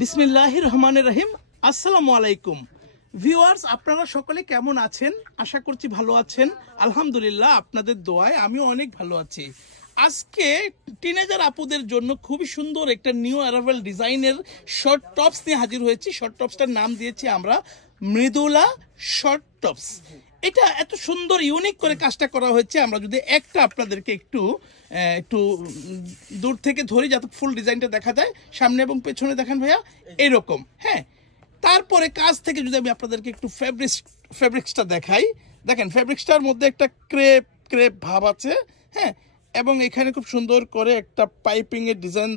বিসমিল্লাহির রহমানির রহিম। আসসালামু আলাইকুম ভিউয়ার্স, আপনারা সকলে কেমন আছেন? আশা করছি ভালো আছেন। আলহামদুলিল্লাহ, আপনাদের দোয়ায় আমিও অনেক ভালো আছি। আজকে টিনেজার আপুদের জন্য খুবই সুন্দর একটা নিউ অ্যারাইভাল ডিজাইনের শর্ট টপস নিয়ে হাজির হয়েছি। শর্ট টপসটার নাম দিয়েছি আমরা মৃদুলা শর্ট টপস। এটা এত সুন্দর ইউনিক করে কাজটা করা হয়েছে। আমরা যদি একটা আপনাদেরকে একটু দূর থেকে ধরি যাতে ফুল ডিজাইনটা দেখা যায়, সামনে এবং পেছনে দেখেন ভাইয়া এরকম। হ্যাঁ, তারপরে কাজ থেকে যদি আমি আপনাদেরকে একটু ফেব্রিক্সটা দেখাই, দেখেন ফেব্রিক্সটার মধ্যে একটা ক্রেপ ভাব আছে। হ্যাঁ, এবং এখানে খুব সুন্দর করে একটা পাইপিং এর ডিজাইন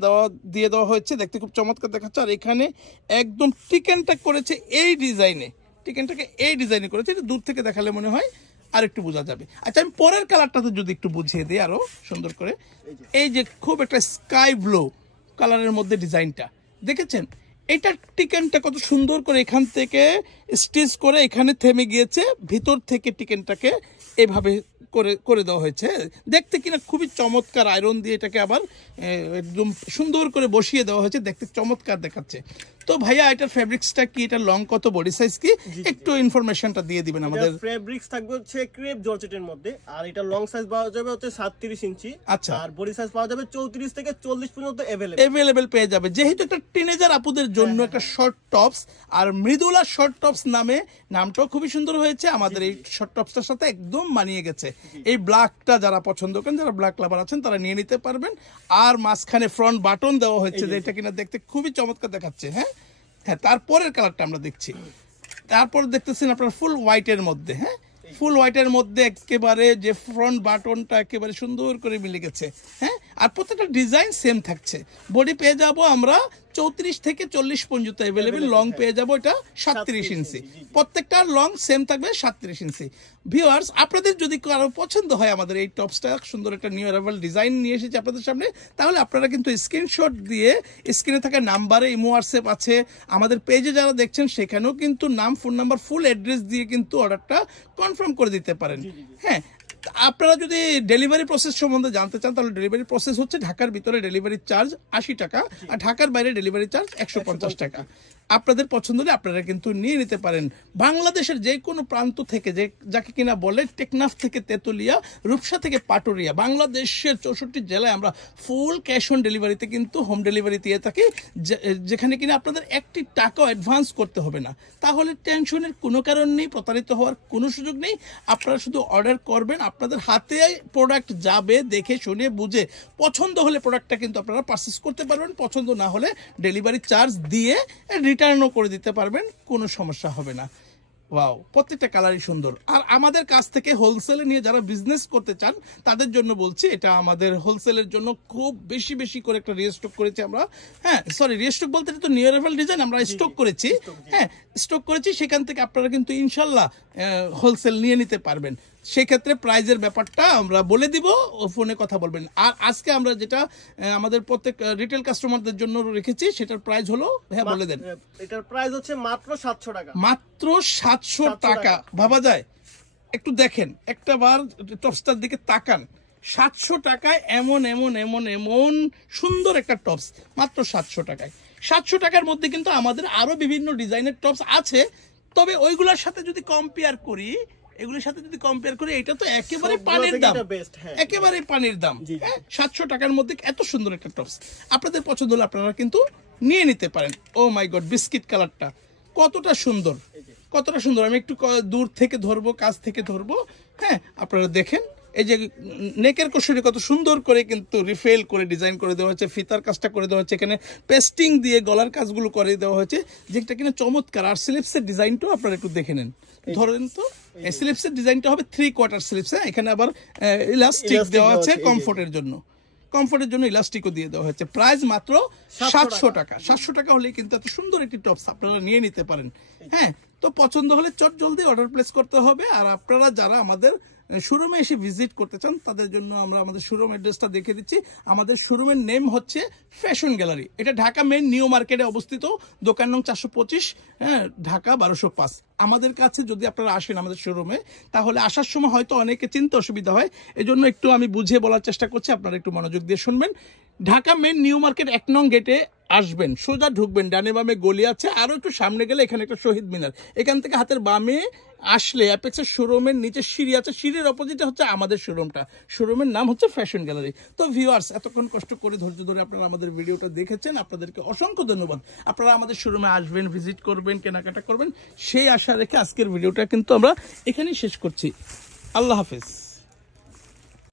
দিয়ে দেওয়া হয়েছে, দেখতে খুব চমৎকার দেখাচ্ছে। আর এখানে একদম টিকেনটা করেছে এই ডিজাইনে করেছে। এটা দূর থেকে দেখালে মনে হয় আর একটু বোঝা যাবে। আচ্ছা, আমি পরের কালারটাতে যদি একটু বুঝিয়ে দিই আরো সুন্দর করে, এই যে খুব একটা স্কাই ব্লু কালারের মধ্যে ডিজাইনটা দেখেছেন, এটা টিকেনটা কত সুন্দর করে এখান থেকে স্টিচ করে এখানে থেমে গিয়েছে, ভিতর থেকে টিকেনটাকে এভাবে করে দেওয়া হয়েছে। দেখতে কিনা খুবই চমৎকার, আয়রন দিয়ে এটাকে আবার একদম সুন্দর করে বসিয়ে দেওয়া হয়েছে, দেখতে চমৎকার দেখাচ্ছে। তো ভাইয়া, এটার ফেব্রিক্সটা কি, এটা লং কত, বডি সাইজ কি, একটু ইনফরমেশনটা দিয়ে দিবেন আমাদের। ফেব্রিক্স থাকবে হচ্ছে ক্রেপ জর্জেটের মধ্যে, আর এটা লং সাইজ পাওয়া যাবে হচ্ছে 37 ইঞ্চি। আচ্ছা, আর বডি সাইজ পাওয়া যাবে 34 থেকে 40 পর্যন্ত अवेलेबल পেয়ে যাবে। যেহেতু একটা টিনেজার আপুদের জন্য একটা শর্ট টপস, আর মৃদুলা শর্ট টপস নামটাও খুবই সুন্দর হয়েছে। আমাদের এই শর্ট টপসটার সাথে একদম মানিয়ে গেছে। এই ব্ল্যাকটা যারা পছন্দ করেন, যারা ব্ল্যাক লাভার আছেন, তারা নিয়ে নিতে পারবেন। আর মাঝখানে ফ্রন্ট বাটন দেওয়া হয়েছে, যেটা কিনা দেখতে খুবই চমৎকার দেখাচ্ছে। হ্যাঁ হ্যাঁ, তারপরের কালারটা আমরা দেখছি। তারপর দেখতেছেন আপনার ফুল হোয়াইটের মধ্যে। হ্যাঁ, ফুল হোয়াইটের মধ্যে একেবারে যে ফ্রন্ট বাটনটা একেবারে সুন্দর করে মিলে গেছে। হ্যাঁ, আর প্রত্যেকটা ডিজাইন সেম থাকছে। বডি পেয়ে যাবো আমরা 34 থেকে 40 পর্যন্ত अवेलेबल। লং পেয়ে যাবো এটা 37 ইঞ্চি। প্রত্যেকটা লং সেম থাকবে 37 ইঞ্চি। ভিউয়ার্স, আপনাদের যদি কারো পছন্দ হয় আমাদের এই টপসটা, সুন্দর একটা নিউ অ্যারাইভাল ডিজাইন নিয়ে এসেছি আপনাদের সামনে, তাহলে আপনারা কিন্তু স্ক্রিনশট দিয়ে স্ক্রিনে থাকা নাম্বারে ইমো হোয়াটসঅ্যাপ আছে, আমাদের পেজে যারা দেখছেন সেখানেও কিন্তু নাম, ফোন নাম্বার, ফুল অ্যাড্রেস দিয়ে কিন্তু অর্ডারটা কনফার্ম করে দিতে পারেন। হ্যাঁ, আপনারা যদি ডেলিভারি প্রসেস সম্বন্ধে জানতে চান, তাহলে ডেলিভারি প্রসেস হচ্ছে ঢাকার ভিতরে ডেলিভারি চার্জ 80 টাকা, আর ঢাকার বাইরে ডেলিভারি চার্জ 150 টাকা। আপনাদের পছন্দ হলে আপনারা কিন্তু নিয়ে নিতে পারেন। বাংলাদেশের যে কোনো প্রান্ত থেকে, যাকে কিনা বলে টেকনাফ থেকে তেতুলিয়া, রূপসা থেকে পাটুরিয়া, বাংলাদেশের 64 জেলায় আমরা ফুল ক্যাশ অন ডেলিভারিতে কিন্তু হোম ডেলিভারি দিয়ে থাকি, যেখানে কিনা আপনাদের একটি টাকাও অ্যাডভান্স করতে হবে না। তাহলে টেনশনের কোনো কারণ নেই, প্রতারিত হওয়ার কোনো সুযোগ নেই। আপনারা শুধু অর্ডার করবেন, আপনাদের হাতে প্রোডাক্ট যাবে, দেখে শুনে বুঝে পছন্দ হলে প্রোডাক্টটা কিন্তু আপনারা পারচেস করতে পারবেন। পছন্দ না হলে ডেলিভারি চার্জ দিয়ে রিটার্নও করে দিতে পারবেন, কোনো সমস্যা হবে না। ওয়াও, প্রত্যেকটা কালারই সুন্দর। আর আমাদের কাছ থেকে হোলসেলে নিয়ে যারা বিজনেস করতে চান তাদের জন্য বলছি, এটা আমাদের হোলসেলের জন্য খুব বেশি করে একটা রিস্টক করেছি আমরা। হ্যাঁ, সরি, রিস্টক বলতে এটা তো নিউ অ্যারাইভাল ডিজাইন, আমরা স্টক করেছি। হ্যাঁ, স্টক করেছি, সেখান থেকে আপনারা কিন্তু ইনশাল্লাহ হোলসেল নিয়ে নিতে পারবেন। সেক্ষেত্রে প্রাইজের ব্যাপারটা আমরা বলে দিব, ফোনে কথা বলবেন। আর আজকে আমরা যেটা আমাদের প্রত্যেক রিটেল কাস্টমারদের জন্য রেখেছি, সেটার প্রাইস হলো, হ্যাঁ বলে দেন। এটার প্রাইস হচ্ছে মাত্র 700 টাকা। মাত্র 700 টাকা। ভাবা যায়? একটু দেখেন, একটা বার টপসটার দিকে তাকান। 700 টাকায় এমন সুন্দর একটা টপস, মাত্র 700 টাকায়। 700 টাকার মধ্যে কিন্তু আমাদের আরো বিভিন্ন ডিজাইনের টপস আছে, তবে ওইগুলোর সাথে যদি কম্পেয়ার করি, এটা তো একেবারে পানির দাম, একেবারে পানির দাম। 700 টাকার মধ্যে এত সুন্দর একটা টপস আপনাদের পছন্দ হলে আপনারা কিন্তু নিয়ে নিতে পারেন। ও মাই গড, বিস্কিট কালারটা কতটা সুন্দর, কতটা সুন্দর। আমি একটু দূর থেকে ধরবো, কাছ থেকে ধরবো। হ্যাঁ, আপনারা দেখেন, এই যে নেকের কোশরি কত সুন্দর করে কিন্তু রিফেল করে ডিজাইন করে দেওয়া হয়েছে, ফিতার কাজটা করে দেওয়া হচ্ছে, এখানে পেস্টিং দিয়ে গলার কাজগুলো করে দেওয়া হয়েছে, যেটা কিনা চমৎকার। আর স্লিপসের ডিজাইনটাও আপনারা একটু দেখে নেন, ধরেন তো। এই স্লিপসের ডিজাইনটা হবে 3 কোয়ার্টার স্লিপস। হ্যাঁ, এখানে আবার ইলাস্টিক দেওয়া আছে কমফোর্টের জন্য ইলাস্টিকও দিয়ে দেওয়া হয়েছে। প্রাইস মাত্র 700 টাকা। 700 টাকা হলেই কিন্তু এত সুন্দর একটি টপস আপনারা নিয়ে নিতে পারেন। হ্যাঁ, তো পছন্দ হলে চট জলদি অর্ডার প্লেস করতে হবে। আর আপনারা যারা আমাদের শোরুমে এসে ভিজিট করতে চান, তাদের জন্য আমরা আমাদের শোরুম অ্যাড্রেসটা দেখে দিচ্ছি। আমাদের শোরুমের নেম হচ্ছে ফ্যাশন গ্যালারি। এটা ঢাকা মেইন নিউ মার্কেটে অবস্থিত, দোকান নং 425, হ্যাঁ, ঢাকা 1205। আমাদের কাছে যদি আপনারা আসেন আমাদের শোরুমে, তাহলে আসার সময় হয়তো অনেকে চিনতে অসুবিধা হয়, এজন্য একটু আমি বুঝিয়ে বলার চেষ্টা করছি, আপনারা একটু মনোযোগ দিয়ে শুনবেন। ঢাকা মেন নিউ মার্কেট 1 নং গেটে আসবেন, সোজা ঢুকবেন, ডানে বামে গলি আছে, আরো একটু সামনে গেলে এখানে একটা শহীদ মিনার, এখান থেকে হাতের বামে আসলে অ্যাপেক্সের শোরুমের নিচে সিঁড়ি আছে, সিঁড়ির অপোজিটে হচ্ছে আমাদের শোরুমটা, শোরুমের নাম হচ্ছে ফ্যাশন গ্যালারি। তো ভিউয়ার্স, এতক্ষণ কষ্ট করে ধৈর্য ধরে আপনারা আমাদের ভিডিওটা দেখেছেন, আপনাদেরকে অসংখ্য ধন্যবাদ। আপনারা আমাদের শোরুমে আসবেন, ভিজিট করবেন, কেনাকাটা করবেন, সেই আশা রেখে আজকের ভিডিওটা কিন্তু আমরা এখানেই শেষ করছি। আল্লাহ হাফেজ।